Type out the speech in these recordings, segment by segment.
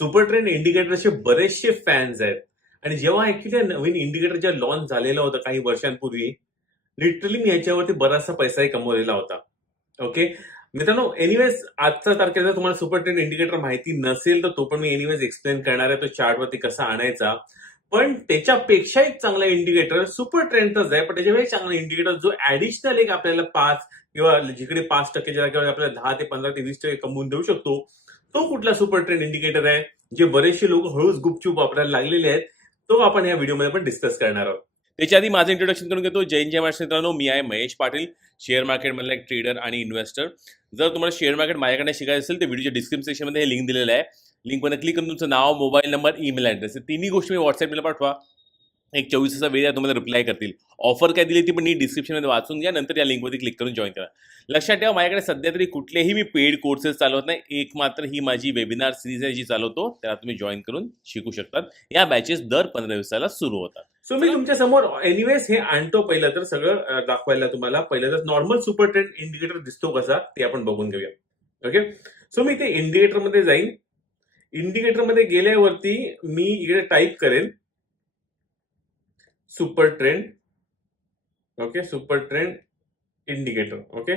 Super trend इंडिकेटरचे बरेचसे fans आहेत. आणि जेव्हा ऍक्च्युली नवीन इंडिकेटर जेव्हा लॉन्च झालेला होता काही वर्षांपूर्वी लिटरली मी याच्यावरती बराचसा पैसाही कमवलेला होता. ओके मित्रांनो एनिवेज आजच्या तारखेला जर तुम्हाला सुपर ट्रेंड इंडिकेटर माहिती नसेल तर तो पण मी एनिवेज एक्सप्लेन करणार आहे. तो चार्टवरती कसा आणायचा. पण त्याच्यापेक्षा एक चांगला इंडिकेटर सुपर ट्रेंडचाच आहे. पण त्याच्यापेक्षा चांगला इंडिकेटर जो ऍडिशनल एक आपल्याला पाच किंवा जिकडे पाच टक्के आपल्याला दहा ते पंधरा ते वीस टक्के कमवून देऊ शकतो तो कुठला सुपर ट्रेंड इंडिकेटर आहे जे बरेचसे लोक हळूच गुपचूप वापरायला लागलेले आहेत तो आपण या व्हिडिओमध्ये पण डिस्कस करणार आहोत. त्याच्या आधी माझं इंट्रोडक्शन करून घेतो. जैन जय महाराष्ट्र मित्रांनो. मी आहे महेश पाटील शेअर मार्केटमधला एक ट्रेडर आणि इन्व्हेस्टर जर तुम्हाला शेअर मार्केट माझ्याकडे शिकायचं असेल तर व्हिडिओच्या डिस्क्रिप्शन सेक्शनमध्ये हे लिंक दिलेलं आहे. लिंकमध्ये क्लिक करून तुमचं नाव मोबाईल नंबर ईमेल ॲड्रेस तिन्ही गोष्टी मी व्हॉट्सअपला पाठवा. एक चोवीस तासा वेळ आहे तुम्हाला रिप्लाय करतील. ऑफर काय दिली ती पण नीट डिस्क्रिप्शनमध्ये वाचून घ्या नंतर या लिंकवरती क्लिक करून जॉईन करा. लक्षात ठेवा माझ्याकडे सध्या तरी कुठलेही मी पेड कोर्सेस चालवत नाही. एक मात्र ही माझी वेबिनार सिरीज आहे जी चालवतो त्याला तुम्ही जॉईन करून शिकू शकतात. या बॅचेस दर पंधरा दिवसाला सुरू होतात. सो मी तुमच्यासमोर एनिवेज हे आणतो पहिलं तर सगळं दाखवायला तुम्हाला. पहिलं तर नॉर्मल सुपर ट्रेंड इंडिकेटर दिसतो कसा ते आपण बघून घेऊया. ओके सो मी ते इंडिकेटरमध्ये जाईन. इंडिकेटरमध्ये गेल्यावरती मी इकडे टाईप करेन. Super trend okay super trend indicator okay.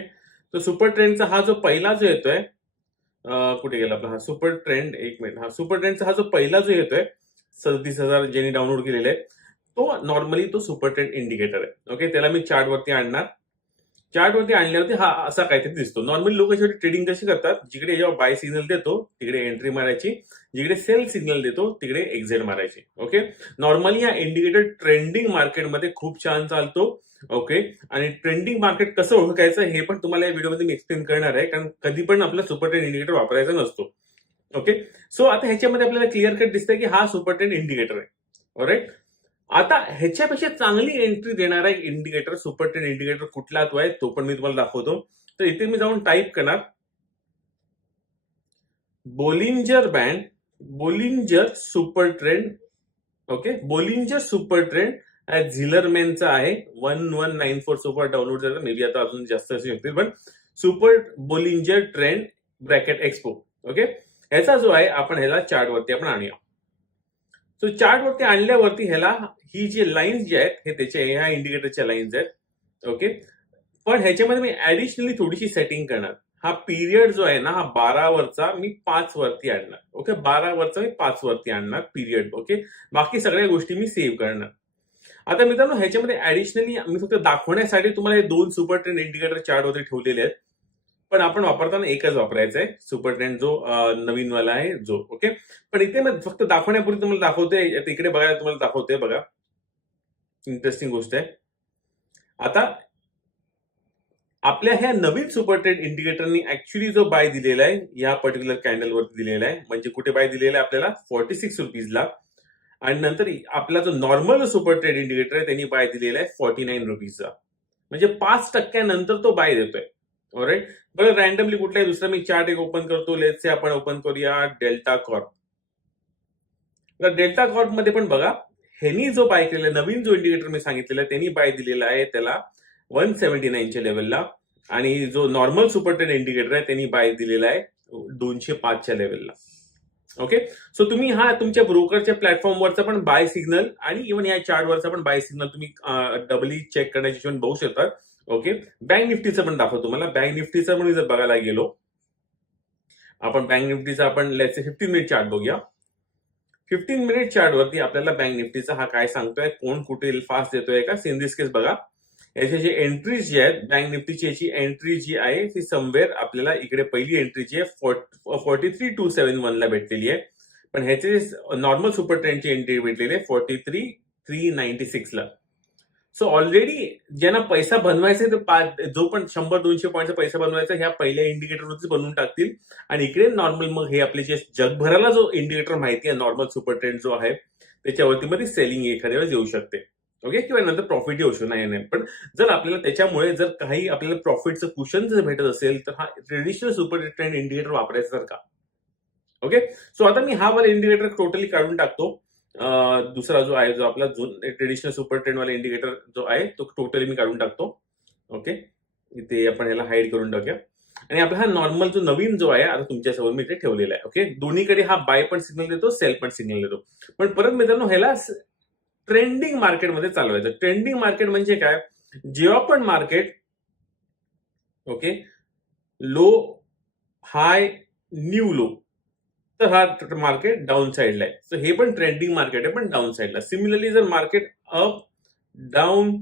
तो सुपर ट्रेंडचा हा जो पहिला जो येतोय कुठे गेला आपला? हा सुपर ट्रेंड एक मिनिट. हा सुपर ट्रेंडचा हा जो पहिला जो येतोय सदतीस हजार ज्यांनी डाउनलोड केलेले आहे तो नॉर्मली तो सुपर ट्रेंड इंडिकेटर आहे ओके. त्याला मी चार्ट वरती आणणार. चार्ट वरती आणल्यावरती हा असा काहीतरी दिसतो. नॉर्मली लोक शेवटी ट्रेडिंग कशी करतात? जिकडे जेव्हा बाय सिग्नल देतो तिकडे एंट्री मारायची. जिकडे सेल सिग्नल देतो तिकडे एक्झिट मारायची. ओके नॉर्मली हा इंडिकेटर ट्रेंडिंग मार्केटमध्ये खूप छान चालतो. ओके आणि ट्रेंडिंग मार्केट कसं ओळखायचं हे पण तुम्हाला या व्हिडिओमध्ये मी एक्सप्लेन करणार आहे. कारण कधी पण आपला सुपर ट्रेंड इंडिकेटर वापरायचा नसतो. ओके सो आता ह्याच्यामध्ये आपल्याला क्लिअर कट दिसतंय की हा सुपर ट्रेंड इंडिकेटर आहे. राईट आता ह्याच्यापेक्षा चांगली एंट्री देणारा एक इंडिकेटर सुपर ट्रेंड इंडिकेटर कुठला तो आहे तो पण मी तुम्हाला दाखवतो. तर इथे मी जाऊन टाईप करणार. Bollinger band Bollinger super trend okay Bollinger super trend झिलरमॅनचा आहे. One one nine four super download झाला. मे बी आता अजून जास्त असू शकतील पण super Bollinger trend bracket expo okay ह्याचा जो आहे आपण ह्याला चार्टवरती आपण आणूया. सो चार्ट वरती आणल्यावरती ह्याला ही जी लाईन्स जे आहेत हे त्याच्या ह्या इंडिकेटरच्या लाईन्स आहेत. ओके पण ह्याच्यामध्ये मी ऍडिशनली थोडीशी सेटिंग करणार. हा पिरियड जो आहे ना हा बारावरचा मी पाच वरती आणणार. ओके बारावरचा मी पाच वरती आणणार पिरियड ओके बाकी सगळ्या गोष्टी मी सेव्ह करणार. आता मित्रांनो ह्याच्यामध्ये ऍडिशनली मी फक्त दाखवण्यासाठी तुम्हाला हे दोन सुपर ट्रेंड इंडिकेटर चार्ट वरती ठेवलेले आहेत. पण आपण वापरताना एकच वापरायचा आहे सुपर ट्रेंड जो नवीन वाला आहे जो ओके पण इथे मी फक्त दाखवण्यापूर्वी तुम्हाला दाखवते इकडे बघायला तुम्हाला दाखवते बघा. इंटरेस्टिंग गोष्ट आहे. आता आपल्या ह्या नवीन सुपर ट्रेंड इंडिकेटरनी ऍक्च्युली जो बाय दिलेला आहे या पर्टिक्युलर कॅन्डल वरती दिलेला आहे. म्हणजे कुठे बाय दिलेला आहे? आपल्याला फॉर्टी सिक्स रुपीजला आणि नंतर आपला जो नॉर्मल सुपर ट्रेड इंडिकेटर आहे त्यांनी बाय दिलेला आहे फॉर्टी नाईन रुपीजचा म्हणजे पाच टक्क्यानंतर तो बाय देतोय. राईट बरं रॅन्डमली कुठलाही दुसरा मी चार्ट एक ओपन करतो. लेटचे से आपण ओपन करूया डेल्टा कॉर्प तर डेल्टा कॉर्पमध्ये पण बघा ह्यांनी जो बाय केलेला नवीन जो इंडिकेटर मी सांगितलेला आहे त्यांनी बाय दिलेला आहे त्याला वन सेव्हन्टी नाईनच्या लेवलला आणि जो नॉर्मल सुपर ट्रेड इंडिकेटर आहे त्यांनी बाय दिलेला आहे दोनशे पाचच्या लेवलला ओके सो तुम्ही हा तुमच्या ब्रोकरच्या प्लॅटफॉर्मवरचा पण बाय सिग्नल आणि इव्हन या चार्टवरचा पण बाय सिग्नल तुम्ही डबली चेक करण्याची बघू शकता ओके बँक निफ्टीचं पण दाखवतो तुम्हाला. बँक निफ्टीचं पण जर बघायला गेलो. आपण बँक निफ्टीचा आपण लेटचे फिफ्टीन मिनिट चार्ट बघूया. फिफ्टीन मिनिट चार्ट वरती आपल्याला बँक निफ्टीचा हा काय सांगतोय कोण कुठे फास्ट देतोय का? इन केस बघा. याचे जे एंट्रीज जे आहेत बँक निफ्टीची याची एंट्री जी आहे ती समवेअर आपल्याला इकडे पहिली एंट्री जी आहे forty three two seven one ला भेटलेली आहे. पण ह्याचे नॉर्मल सुपर ट्रेंडची एंट्री भेटलेली आहे forty three three ninety six ला. सो ऑलरेडी ज्यांना पैसा बनवायचा आहे जो पण शंभर दोनशे पॉईंटचा पैसा बनवायचा ह्या पहिल्या इंडिकेटरवरच बनवून टाकतील. आणि इकडे नॉर्मल मग हे आपले जे जगभराला जो इंडिकेटर माहिती आहे नॉर्मल सुपर ट्रेंड जो आहे त्याच्यावरती मध्ये सेलिंग एखाद्या वेळेस येऊ शकते. ओके किंवा नंतर प्रॉफिट येऊ शकतो. नाही नाही. पण जर आपल्याला त्याच्यामुळे जर काही आपल्याला प्रॉफिटचं कुशन जर भेटत असेल तर हा ट्रेडिशनल सुपर ट्रेंड इंडिकेटर वापरायचा जर का ओके सो आता मी हा वाला इंडिकेटर टोटली काढून टाकतो. दुसरा जो आहे जो आपला जुन ट्रेडिशनल सुपर ट्रेंडवाला इंडिकेटर जो आहे तो टोटली मी काढून टाकतो. ओके इथे आपण याला हाईड करून टाकूया. आणि आपला हा नॉर्मल जो नवीन जो आहे आता तुमच्यासमोर मी इथे ठेवलेला आहे. ओके दोन्हीकडे हा बाय पण सिग्नल देतो सेल पण सिग्नल देतो. पण परत मित्रांनो ह्याला ट्रेंडिंग मार्केटमध्ये चालवायचं. ट्रेंडिंग मार्केट म्हणजे काय? जेव्हा पण market okay low high new low तर हा मार्केट डाऊन साईडला आहे. सो हे पण ट्रेंडिंग मार्केट आहे पण डाऊन साईडला सिमिलरली जर मार्केट अप डाऊन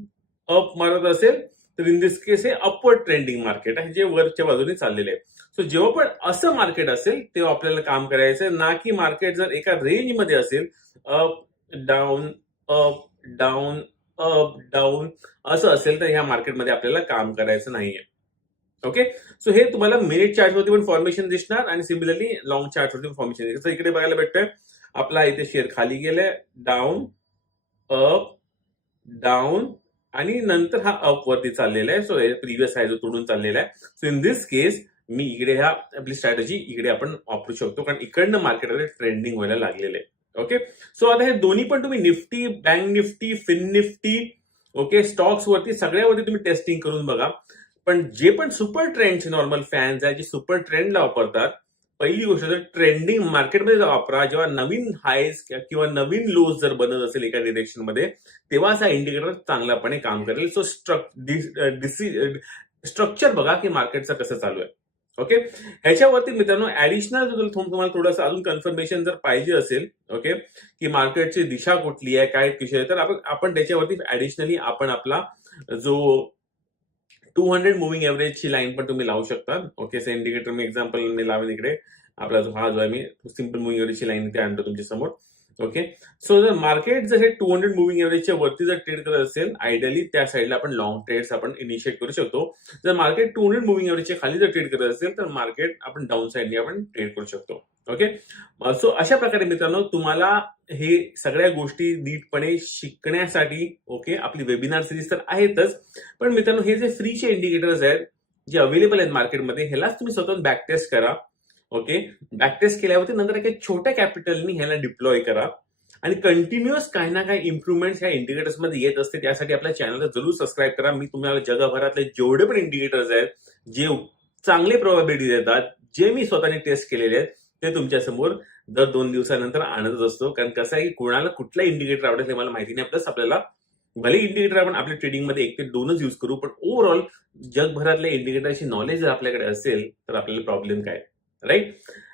अप मारत असेल तर इन दिस केस हे अपवर्ड ट्रेंडिंग मार्केट आहे जे वरच्या बाजूने चाललेले आहे. सो जेव्हा पण असं मार्केट असेल तेव्हा आपल्याला काम करायचं ना की मार्केट जर एका रेंजमध्ये असेल up down up down up down असं असेल तर ह्या मार्केटमध्ये आपल्याला काम करायचं नाहीये. ओके सो हे तुम्हाला मिनिट चार्टवरती पण फॉर्मेशन दिसणार आणि सिमिलरली लॉंग चार्टवरती पण फॉर्मेशन दिसणार. इकडे बघायला भेटतोय. आपला इथे शेअर खाली गेलाय. डाऊन अप डाऊन आणि नंतर हा अप वरती चाललेला आहे. सो प्रिव्हियस आहे जो तोडून चाललेला आहे. सो इन दिस केस मी इकडे ह्या आपली स्ट्रॅटेजी इकडे आपण वापरू शकतो. कारण इकडनं मार्केटमध्ये ट्रेंडिंग व्हायला लागलेले ओके सो आता हे दोन्ही पण तुम्ही Nifty bank Nifty Fin Nifty okay stocks वरती सगळ्यावरती तुम्ही टेस्टिंग करून बघा. पण जे पण सुपर ट्रेंडचे नॉर्मल फॅन्स आहेत जे सुपर ट्रेंडला वापरतात पहिली गोष्ट जर ट्रेंडिंग मार्केटमध्ये जर वापरा जेव्हा नवीन हायज किंवा नवीन लोज जर बनत असेल एका डिरेक्शनमध्ये तेव्हाच हा इंडिकेटर चांगलापणे काम करेल. सो स्ट्रक्चर बघा की मार्केटचं कसं चालू आहे. ओके ह्याच्यावरती मित्रांनो ऍडिशनल तुम्हाला थोडंसं अजून कन्फर्मेशन जर पाहिजे असेल ओके की मार्केटची दिशा कुठली आहे काय विषय आहे तर आपण आपण त्याच्यावरती ऍडिशनली आपण आपला जो टू हंड्रेड मुव्हिंग एव्हरेजची लाईन पण तुम्ही लावू शकता. ओके असं इंडिकेटर मी एक्झाम्पल मी लावेन इकडे. आपला जो हा जो आहे मी सिंपल मुव्हिंग एव्हरेजची लाईन इथे आणतो तुमच्यासमोर. ओके सो जर मार्केट जर हे टू हंड्रेड मुव्हिंग एव्हरेजच्या वरती जर ट्रेड करत असेल आयडियली त्या साईडला आपण लॉंग ट्रेड्स आपण इनिशिएट करू शकतो. जर मार्केट टू हंड्रेड मुव्हिंग एव्हरेजच्या खाली जर ट्रेड करत असेल तर मार्केट आपण डाऊन साईडने आपण ट्रेड करू शकतो. ओके सो uh, अशा प्रकारे मित्रांनो तुम्हाला हे सगळ्या गोष्टी नीटपणे शिकण्यासाठी ओके आपली वेबिनार सिरीज तर आहेतच. पण मित्रांनो हे जे फ्रीचे इंडिकेटर्स आहेत जे अवेलेबल आहेत मार्केटमध्ये ह्यालाच तुम्ही स्वतः बॅक टेस्ट करा. ओके बॅक टेस्ट केल्यावरती नंतर काही छोट्या कॅपिटलनी ह्याला डिप्लॉय करा. आणि कंटिन्युअस काही ना काही इम्प्रुव्हमेंट ह्या इंडिकेटर्समध्ये येत असते. त्यासाठी आपल्या चॅनलला जरूर सबस्क्राईब करा. मी तुम्हाला जगभरातले जेवढे पण इंडिकेटर्स आहेत जे चांगले प्रोबॅबिलिटी देतात जे मी स्वतःने टेस्ट केलेले आहेत ते तुमच्यासमोर दर दोन दिवसानंतर आणतच असतो. कारण कसं आहे की कोणाला कुठला इंडिकेटर आवडेल हे मला माहिती नाही. प्लस आपल्याला भले इंडिकेटर आपण आपल्या ट्रेडिंगमध्ये एक ते दोनच यूज करू पण ओव्हरऑल जगभरातल्या इंडिकेटरची नॉलेज जर आपल्याकडे असेल तर आपल्याला प्रॉब्लेम काय? राईट